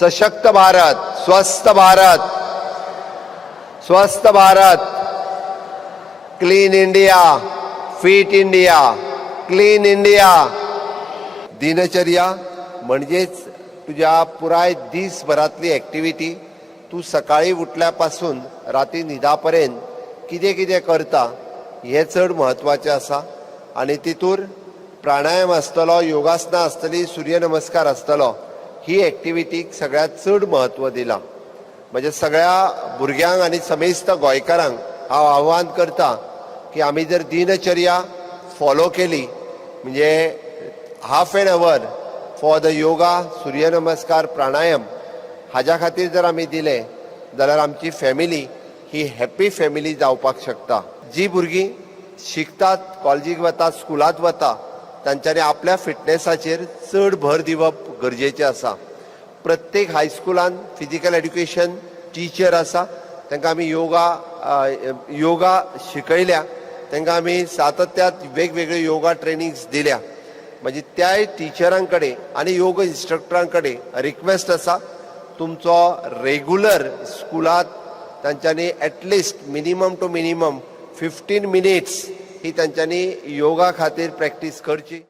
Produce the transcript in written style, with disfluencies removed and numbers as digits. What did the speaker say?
सशक्त भारत, स्वस्थ भारत, स्वस्थ Bharat, clean India, fit India, clean India. दिनचर्या म्हणजेच तुझ्या पुराय दिसभरातली ॲक्टिव्हिटी. तू सकाळी उठल्यापासून रात्री न्हिदापर्यंत कितें कितें करता हें चड म्हत्वाचें आसा. आनी तितूर प्राणायाम आसतलो, योगासनां आसतली, सूर्यनमस्कार आसतलो. ही ॲक्टिव्हिटीक सगळ्यात चड म्हत्व दिलां. म्हणजे सगळ्या भुरग्यांक आनी समेस्त गोंयकारांक हांव आव्हान करता की आमी जर दिनचर्या फॉलो केली, म्हणजे half an hour for the yoga, सूर्यनमस्कार, प्राणायाम हाज्या खातीर जर आमी दिले जाल्यार आमची फॅमिली ही हॅप्पी फॅमिली जावपाक शकता. जी भुरगीं शिकतात, कॉलेजीक वतात, स्कुलांत वता, तांच्यांनी आपल्या फिटनेसाचेर चड भर दिवप गरजेचें आसा. प्रत्येक हायस्कुलान फिजिकल एड्युकेशन टिचर आसा, तांकां आमी योगा शिकयल्या, तांकां आमी सातत्यात वेगवेगळे योगा ट्रेनिंग्स दिल्या. म्हणजे त्या टिचरां कडेन आनी योगा इन्स्ट्रक्टरां कडेन रिक्वेस्ट आसा, तुमचो रेग्युलर स्कुलांत तांच्यांनी at least minimum two minimum 15 minutes ही तांच्यांनी योगा खातीर प्रॅक्टीस करची.